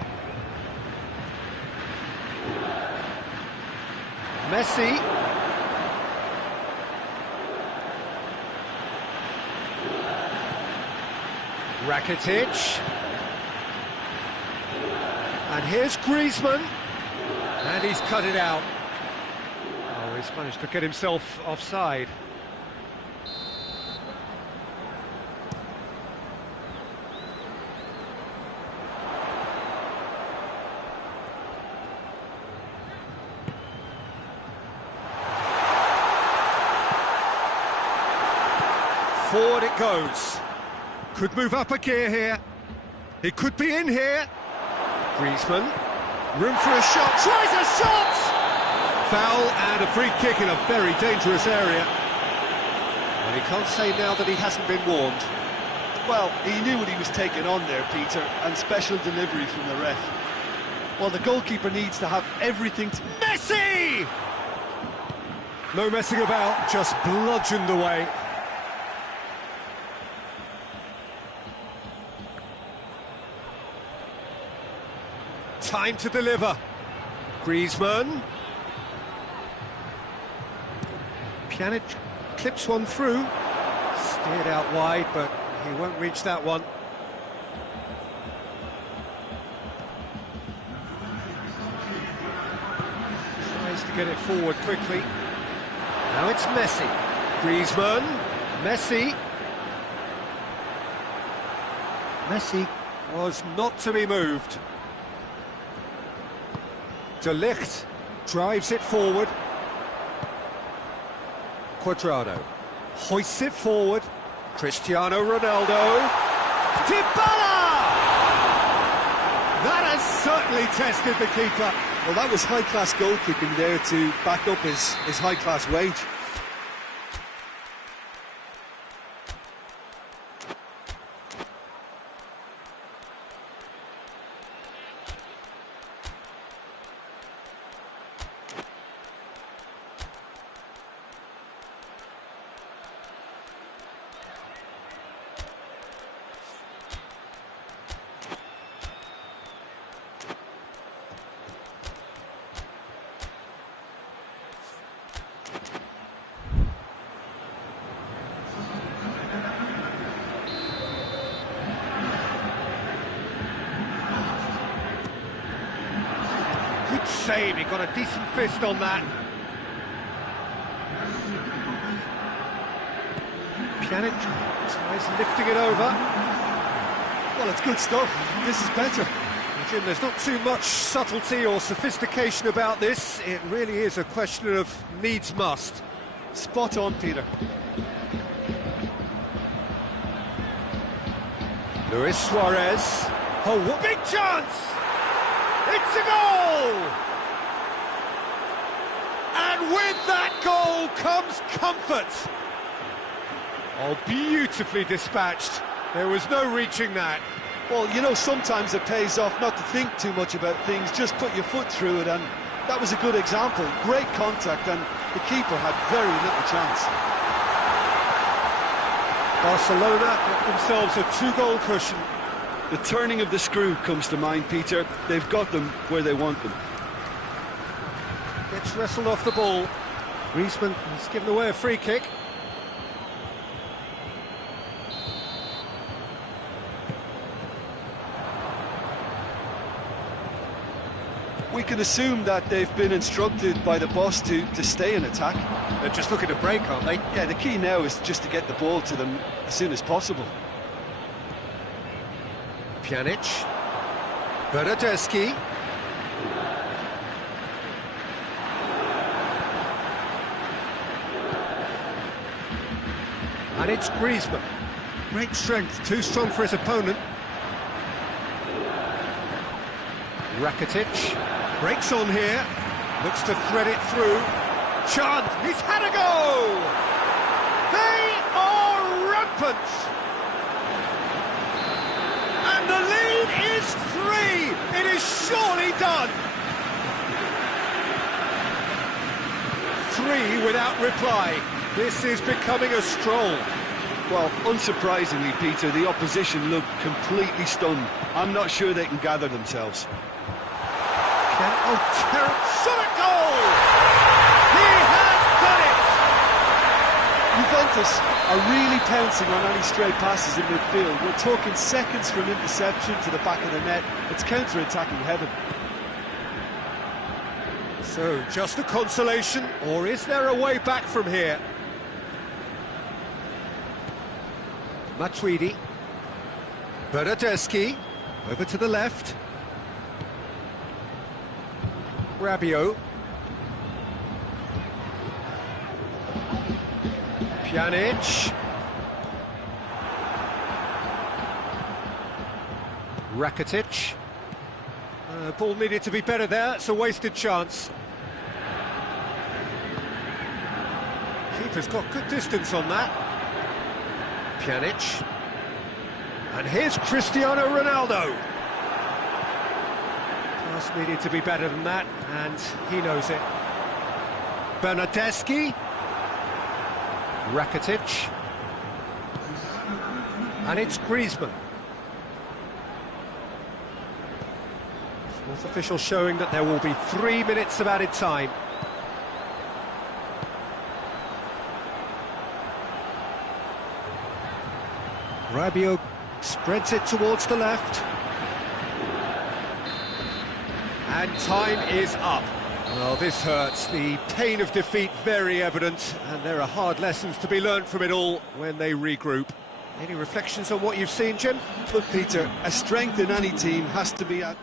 Messi. Rakitic. And here's Griezmann. And he's cut it out. Oh, he's managed to get himself offside. Forward it goes. Could move up a gear here. It could be in here. Griezmann. Room for a shot. Tries a shot! Foul and a free kick in a very dangerous area. And he can't say now that he hasn't been warned. Well, he knew what he was taking on there, Peter, and special delivery from the ref. Well, the goalkeeper needs to have everything to... Messi! No messing about, just bludgeoned away. Time to deliver. Griezmann. Pjanic clips one through. Steered out wide, but he won't reach that one. Tries to get it forward quickly. Now it's Messi. Griezmann. Messi. Messi was not to be moved. De Ligt drives it forward. Cuadrado hoists it forward. Cristiano Ronaldo. Dybala! That has certainly tested the keeper. Well, that was high-class goalkeeping there to back up his high-class wage. Good save, he got a decent fist on that. Pjanic tries lifting it over. Well, it's good stuff. This is better. Jim, there's not too much subtlety or sophistication about this. It really is a question of needs must. Spot on, Peter. Luis Suarez. Oh, what big chance! It's a goal! And And with that goal comes comfort. Oh, beautifully dispatched. There was no reaching that. Well, you know, sometimes it pays off not to think too much about things, just put your foot through it, and that was a good example. Great contact, and the keeper had very little chance. Barcelona got themselves a 2-goal cushion. The turning of the screw comes to mind, Peter. They've got them where they want them. Gets wrestled off the ball. Griezmann has given away a free kick. We can assume that they've been instructed by the boss to stay in attack. They're just looking to break, aren't they? Yeah, the key now is just to get the ball to them as soon as possible. Pjanic. Bernardeschi. And it's Griezmann. Great strength, too strong for his opponent. Rakitic breaks on here, looks to thread it through. Chance, he's had a go! They are rampant! And the lead is 3! It is surely done! 3 without reply. This is becoming a stroll. Well, unsurprisingly, Peter, the opposition look completely stunned. I'm not sure they can gather themselves. Oh, terrible shot at goal! He has done it! Juventus are really pouncing on any stray passes in midfield. We're talking seconds from interception to the back of the net. It's counter-attacking heaven. So, just a consolation, or is there a way back from here? Matuidi. Bernardeschi. Over to the left. Rabiot. Pjanic. Rakitic. Ball needed to be better there, it's a wasted chance. Keeper's got good distance on that. Pjanic. And here's Cristiano Ronaldo. Pass needed to be better than that, and he knows it. Bernardeschi. Rakitic. And it's Griezmann. Fourth official showing that there will be 3 minutes of added time. Rabiot spreads it towards the left. And time is up. Well, this hurts. The pain of defeat very evident, and there are hard lessons to be learned from it all when they regroup. Any reflections on what you've seen, Jim? Look, Peter, a strength in any team has to be at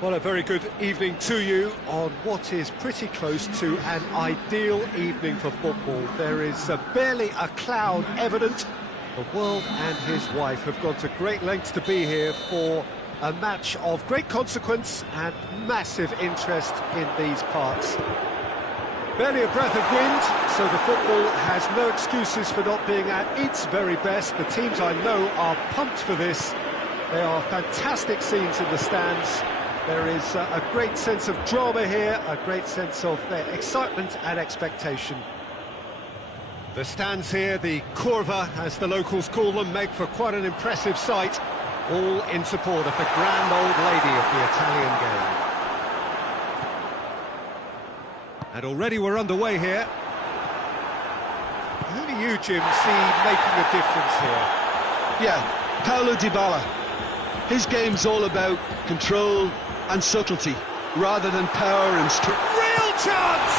Well, a very good evening to you on what is pretty close to an ideal evening for football. There is barely a cloud evident. The world and his wife have gone to great lengths to be here for a match of great consequence and massive interest in these parts. Barely a breath of wind, so the football has no excuses for not being at its very best. The teams I know are pumped for this. There are fantastic scenes in the stands. There is a great sense of drama here, a great sense of excitement and expectation. The stands here, the curva, as the locals call them, make for quite an impressive sight, all in support of the grand old lady of the Italian game. And already we're underway here. Who do you, Jim, see making a difference here? Yeah, Paulo Dybala. His game's all about control and subtlety, rather than power and strength. Real chance!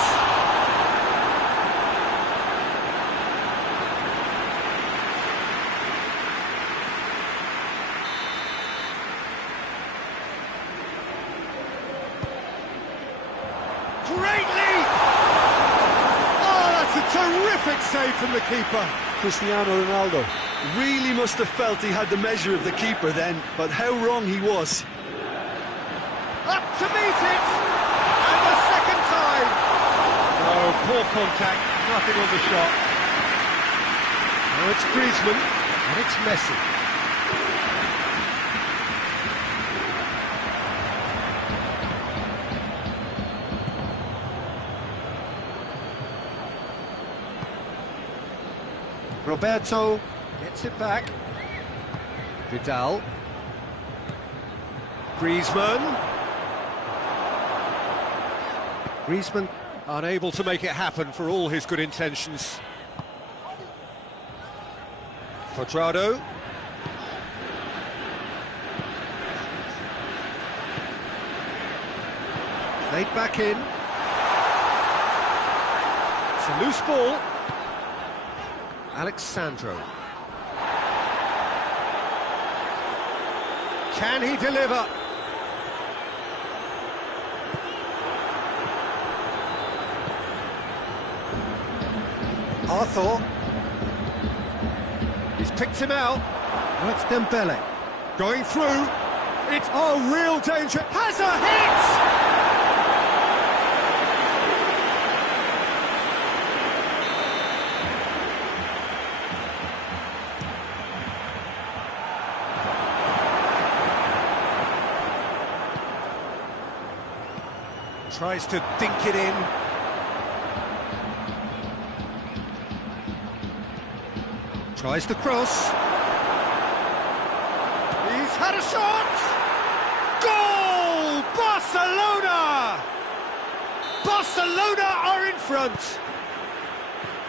Great leap! Oh, that's a terrific save from the keeper. Cristiano Ronaldo really must have felt he had the measure of the keeper then, but how wrong he was. Up to meet it! And the second time! Oh, poor contact, nothing on the shot. Now it's Griezmann, and it's Messi. Roberto gets it back. Vidal. Griezmann. Griezmann unable to make it happen for all his good intentions. Cuadrado. Played back in. It's a loose ball. Alex Sandro. Can he deliver? Arthur. He's picked him out. Now it's Dembele. Going through. It's real danger. Has a hit! Tries to dink it in. Tries the cross. He's had a shot! Goal! Barcelona! Barcelona are in front!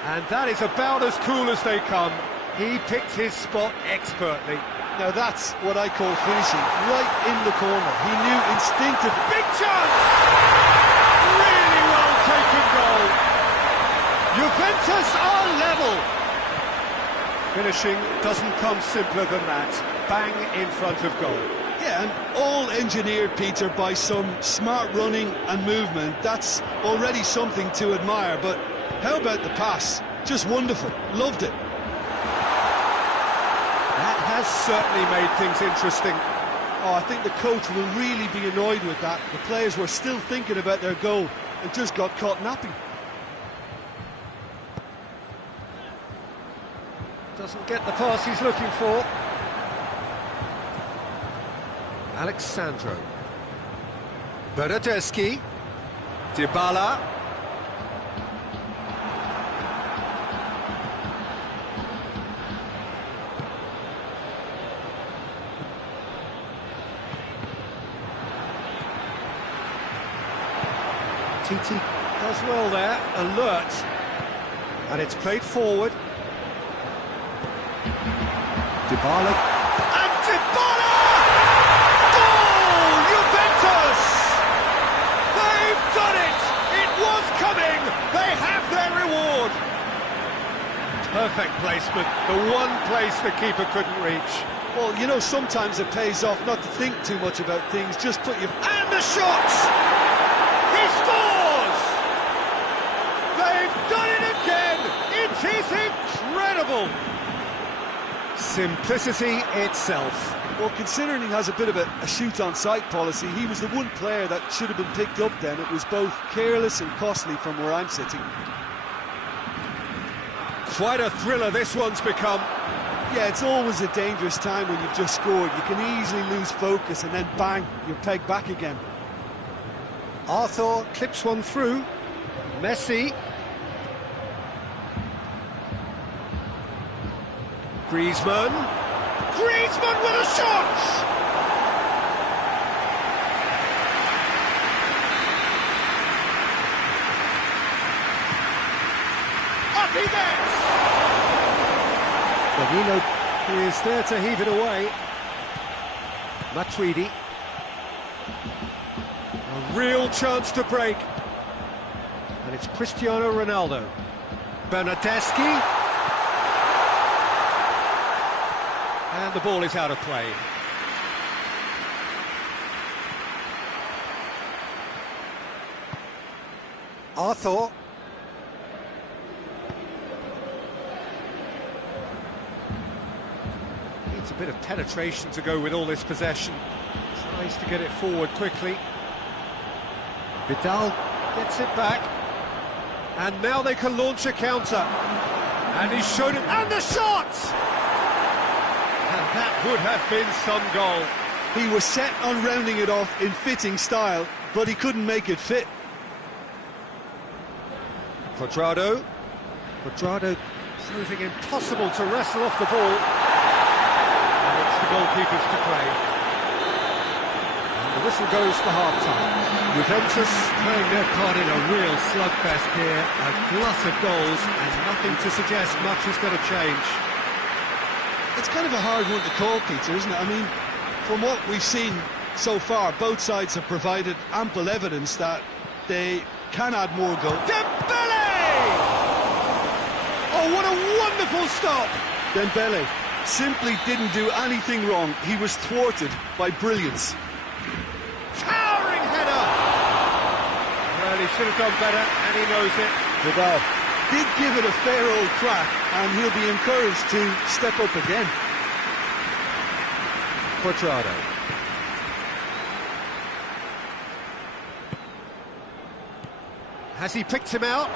And that is about as cool as they come. He picked his spot expertly. Now that's what I call finishing, right in the corner. He knew instinctive. Big chance! Really well taken goal. Juventus are level. Finishing doesn't come simpler than that. Bang in front of goal. Yeah, and all engineered, Peter, by some smart running and movement. That's already something to admire, but how about the pass? Just wonderful. Loved it. That has certainly made things interesting. Oh, I think the coach will really be annoyed with that. The players were still thinking about their goal and just got caught napping. Doesn't get the pass he's looking for. Alex Sandro. Bernardeschi. Dybala. Titi does well there, alert. And it's played forward. Dybala. And Dybala! Goal! Juventus! They've done it! It was coming! They have their reward! Perfect placement, the one place the keeper couldn't reach. Well, you know, sometimes it pays off not to think too much about things, just put your... And the shot! He scores! They've done it again! It is incredible! Simplicity itself. Well, considering he has a bit of a shoot-on-sight policy, he was the one player that should have been picked up then. It was both careless and costly from where I'm sitting. Quite a thriller this one's become. Yeah, it's always a dangerous time when you've just scored. You can easily lose focus and then bang, you're pegged back again. Arthur clips one through. Messi. Griezmann. Griezmann with a shot! Up he gets! Danilo is there to heave it away. Matuidi. A real chance to break. And it's Cristiano Ronaldo. Bernardeschi. And the ball is out of play. Arthur. Needs a bit of penetration to go with all this possession. Tries to get it forward quickly. Vidal gets it back. And now they can launch a counter. And he's shown it. And the shot! And that would have been some goal. He was set on rounding it off in fitting style, but he couldn't make it fit. Cuadrado proving impossible to wrestle off the ball. And it's the goalkeepers to play. And the whistle goes for half-time. Juventus playing their part in a real slugfest here. A glut of goals and nothing to suggest much is going to change. It's kind of a hard one to call, Peter, isn't it? I mean, from what we've seen so far, both sides have provided ample evidence that they can add more goals. Dembele! Oh, what a wonderful stop! Dembele simply didn't do anything wrong. He was thwarted by brilliance. Towering header! Well, he should have done better, and he knows it. Vidal did give it a fair old crack, and he'll be encouraged to step up again. Cuadrado. Has he picked him out?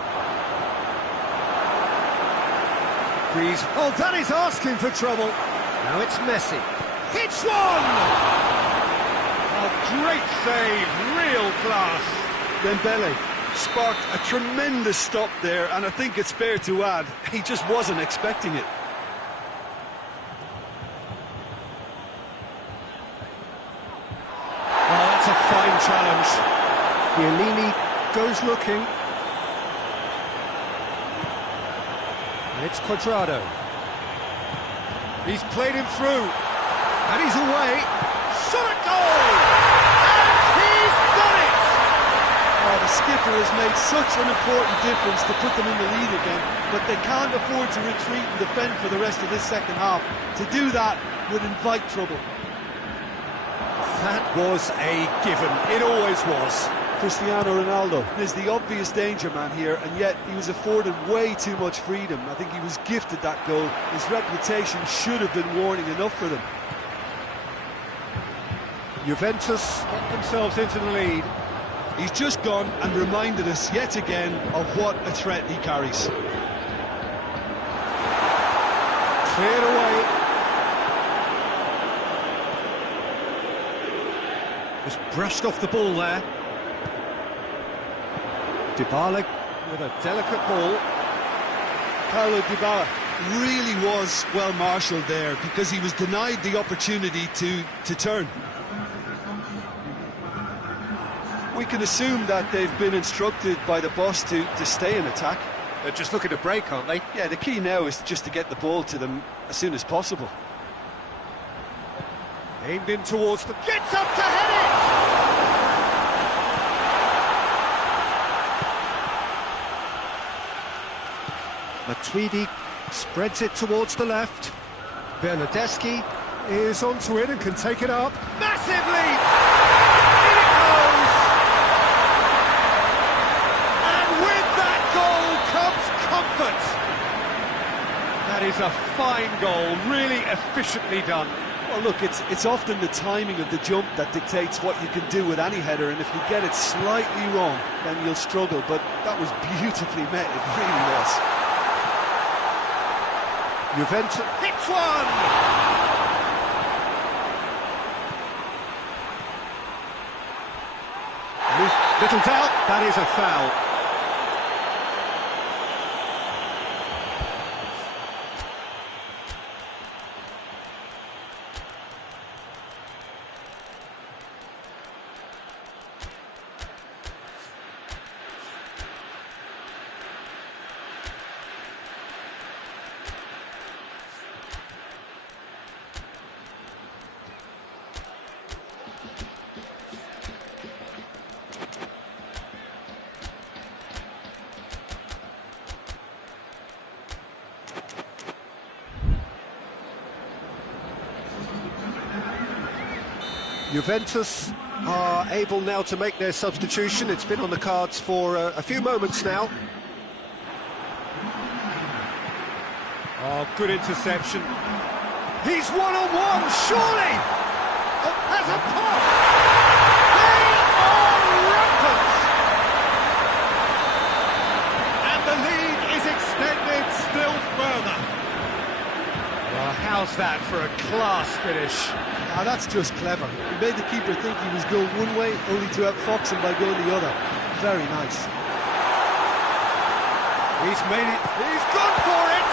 Griezmann. Oh, that is asking for trouble. Now it's Messi. Hits one! A great save, real class. Dembele sparked a tremendous stop there, and I think it's fair to add, he just wasn't expecting it. Oh, that's a fine challenge. Chiellini goes looking. And it's Cuadrado. He's played him through. And he's away. Shot at goal! And he's done it! Oh, the skipper has made such an important difference to put them in the lead again, but they can't afford to retreat and defend for the rest of this second half. To do that would invite trouble. That was a given. It always was. Cristiano Ronaldo is the obvious danger man here, and yet he was afforded way too much freedom. I think he was gifted that goal. His reputation should have been warning enough for them. Juventus get themselves into the lead. He's just gone and reminded us yet again of what a threat he carries. Cleared away. Just brushed off the ball there. Dybala with a delicate ball. Paulo Dybala really was well marshalled there because he was denied the opportunity to turn. We can assume that they've been instructed by the boss to stay in attack. They're just looking to break, aren't they? Yeah, the key now is just to get the ball to them as soon as possible. Aimed in towards the... Gets up to head it! Matuidi spreads it towards the left. Bernardeschi is onto it and can take it up. Massive leap! In it goes! And with that goal comes comfort. That is a fine goal, really efficiently done. Well, look, it's often the timing of the jump that dictates what you can do with any header, and if you get it slightly wrong, then you'll struggle. But that was beautifully met, it really was. Juventus hits one! Little doubt, that is a foul. Juventus are able now to make their substitution. It's been on the cards for a few moments now. Oh, good interception. He's one-on-one, surely! Oh, has a pop! They are rampant! And the lead is extended still further. Well, how's that for a class finish? Ah, that's just clever. He made the keeper think he was going one way, only to outfox him by going the other. Very nice. He's made it. He's gone for it!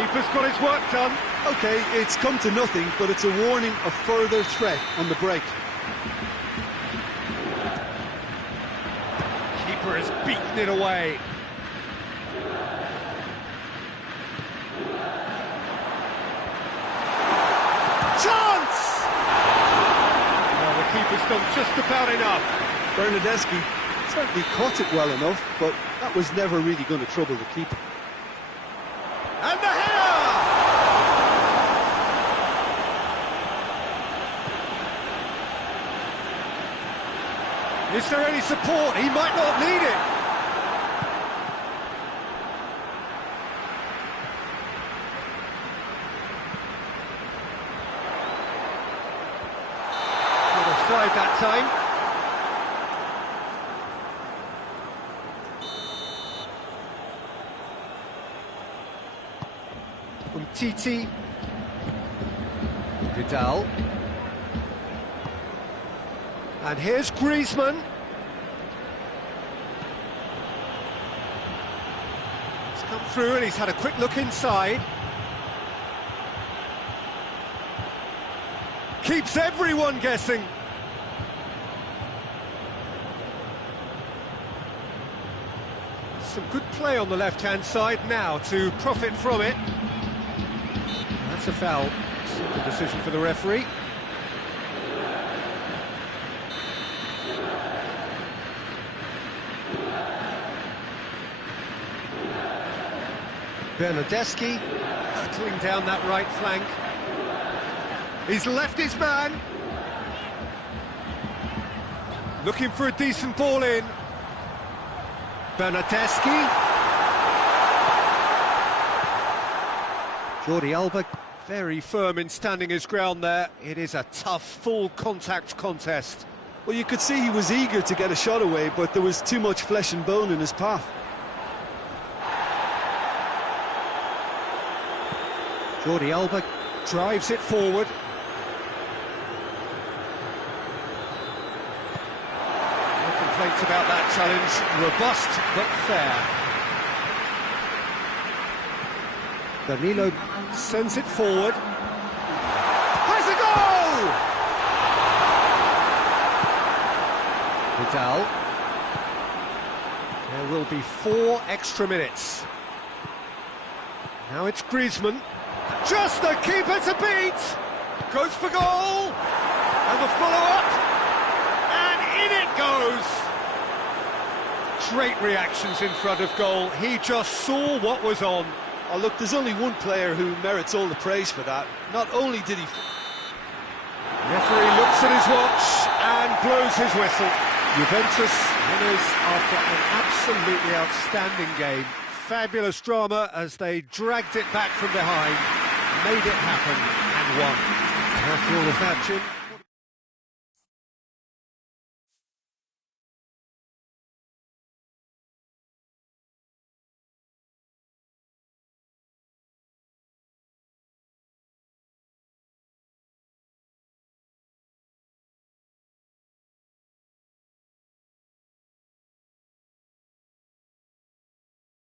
Keeper's got his work done. OK, it's come to nothing, but it's a warning of further threat on the break. Keeper has beaten it away. Chance! Well, the keeper's done just about enough. Bernardeschi certainly caught it well enough, but that was never really going to trouble the keeper. And the header! Is there any support? He might not need it. Offside that time. Titi, Vidal, and here's Griezmann. He's come through and he's had a quick look inside. Keeps everyone guessing. Some good play on the left-hand side now to profit from it. That's a foul. Simple decision for the referee. Bernardeschi hurtling down that right flank. He's left his man. Looking for a decent ball in. Bernardeschi. Jordi Alba, very firm in standing his ground there. It is a tough, full contact contest. Well, you could see he was eager to get a shot away, but there was too much flesh and bone in his path. Jordi Alba drives it forward. No complaints about that challenge. Robust but fair. Danilo sends it forward. Has a goal! Vidal. There will be 4 extra minutes. Now it's Griezmann. Just the keeper to beat! Goes for goal! And the follow-up! And in it goes! Great reactions in front of goal. He just saw what was on. Oh, look, there's only one player who merits all the praise for that. Not only did he... Referee looks at his watch and blows his whistle. Juventus winners after an absolutely outstanding game. Fabulous drama as they dragged it back from behind, made it happen and won. After all of that, Jim,